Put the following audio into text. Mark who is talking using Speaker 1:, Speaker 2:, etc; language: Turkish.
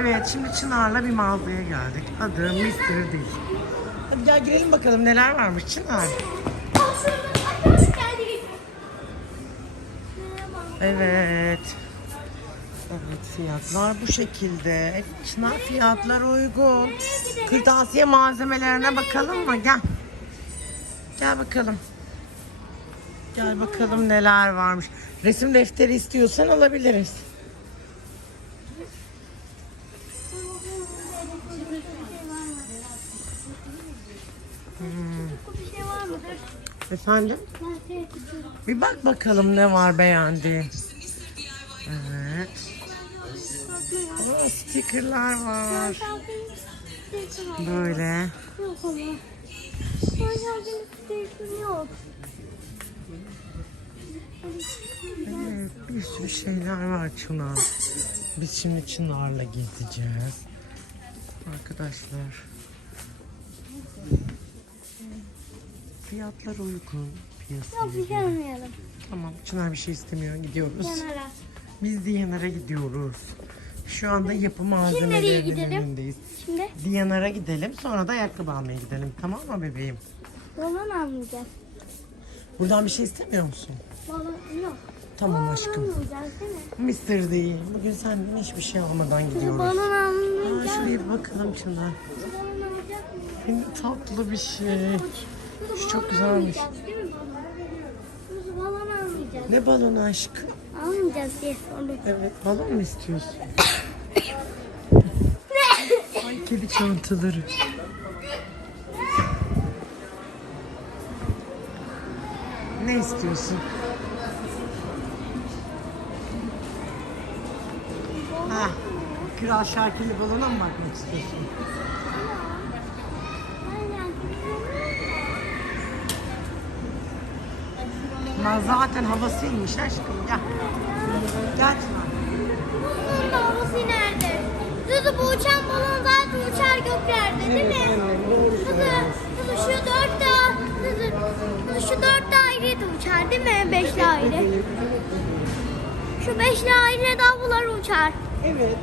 Speaker 1: Evet şimdi Çınar'la bir mağazaya geldik. Adı Mr. değil. Hadi gel girelim bakalım neler varmış Çınar. Evet. Evet fiyatlar bu şekilde. Çınar fiyatlar uygun. Kırtasiye malzemelerine bakalım mı? Gel. Gel bakalım. Gel bakalım neler varmış. Resim defteri istiyorsan alabiliriz. Efendim?
Speaker 2: Şey tutuyorum.
Speaker 1: Bir bak bakalım ne var beğendiğin. Evet. Aa, stickerlar var. Böyle. Evet, bir sürü şeyler var Çınar. Biz şimdi Çınar'la gezeceğiz. Arkadaşlar. Fiyatlar uygun. Piyasaya
Speaker 2: Yok bir şey
Speaker 1: göre.
Speaker 2: almayalım.
Speaker 1: Tamam Çınar bir şey istemiyor. Gidiyoruz.
Speaker 2: Kenara.
Speaker 1: Biz Diyanar'a gidiyoruz. Şu anda yapı
Speaker 2: nereye
Speaker 1: malzemelerinin
Speaker 2: gidelim?
Speaker 1: önündeyiz.
Speaker 2: Şimdi
Speaker 1: Diyanar'a gidelim. Sonra da ayakkabı almaya gidelim. Tamam mı bebeğim?
Speaker 2: balon almayacağız.
Speaker 1: Buradan bir şey istemiyor musun?
Speaker 2: Balon yok.
Speaker 1: Tamam aşkım.
Speaker 2: almayacağız değil mi?
Speaker 1: Mr. değil. Bugün senden hiçbir şey almadan gidiyoruz.
Speaker 2: Balon
Speaker 1: Aa, şuraya bir bakalım
Speaker 2: mıyız?
Speaker 1: Ne tatlı bir şey. Şu çok güzelmiş. Ne balonu aşkım?
Speaker 2: Almayacağız diye.
Speaker 1: Evet balon mu istiyorsun? Ay kedi çantaları. Ne istiyorsun? Ha, Kral Şarkılı balona mı bakmak istiyorsun? Bunlar zaten havasıymış aşkım. Gel. Gel.
Speaker 2: Bunun da havası nerede? Dudu bu uçan balon zaten uçar göklerde değil mi? Dudu, Dudu şu dört daha, Dudu, Dudu şu dört daire de uçar değil mi? Beş daire. Şu beş daire davullar uçar.
Speaker 1: Evet.